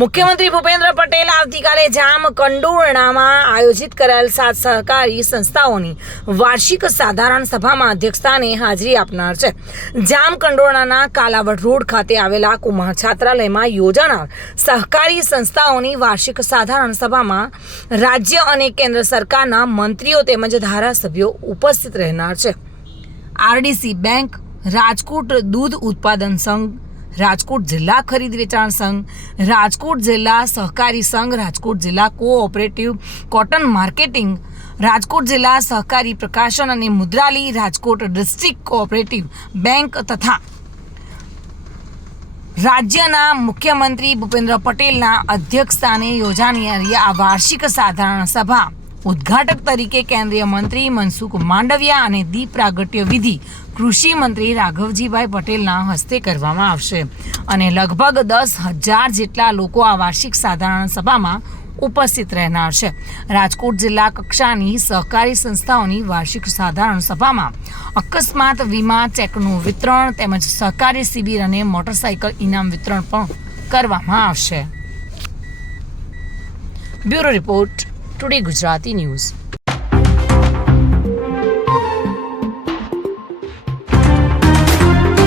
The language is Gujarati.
મુખ્યમંત્રી ભૂપેન્દ્ર પટેલ આવતીકાલે જામકંડોરણામાં આયોજિત કરાયેલ 7 સહકારી સંસ્થાઓની વાર્ષિક સાધારણ સભામાં અધ્યક્ષસ્થાને હાજરી આપનાર છે. જામકંડોરણાના કાલાવડ રોડ ખાતે આવેલા કુમાર છાત્રાલયમાં યોજાનાર સહકારી સંસ્થાઓની વાર્ષિક સાધારણ સભામાં રાજ્ય અને કેન્દ્ર સરકારના મંત્રીઓ તેમજ ધારાસભ્યો ઉપસ્થિત રહેનાર છે. આરડીસી બેંક, રાજકોટ દૂધ ઉત્પાદન સંઘ, રાજકોટ જિલ્લા ખરીદ વેચાણ સંઘ, રાજકોટ જિલ્લા સહકારી સંઘ, રાજકોટ જિલ્લા કોઓપરેટિવ કોટન માર્કેટિંગ, રાજકોટ જિલ્લા સહકારી પ્રકાશન અને મુદ્રાલય, રાજકોટ ડિસ્ટ્રિક્ટ કોઓપરેટિવ બેંક તથા રાજ્યના મુખ્યમંત્રી ભૂપેન્દ્ર પટેલના અધ્યક્ષસ્થાને યોજાનારી આ વાર્ષિક સાધારણ સભા ઉદ્ઘાટક તરીકે કેન્દ્રીય મંત્રી મનસુખ માંડવિયા અને દીપ પ્રાગટ્ય વિધિ કૃષિ મંત્રી રાઘવજીભાઈ પટેલના હસ્તે કરવામાં આવશે અને લગભગ 10,000 જેટલા લોકો આ વાર્ષિક સાધારણ સભામાં ઉપસ્થિત રહેનાર છે. રાજકોટ જિલ્લા કક્ષાની સહકારી સંસ્થાઓની વાર્ષિક સાધારણ સભામાં અકસ્માત વીમા ચેકનું વિતરણ તેમજ સહકારી શિબિર અને મોટરસાઇકલ ઇનામ વિતરણ પણ કરવામાં આવશે. Bureau report, today Gujarati news.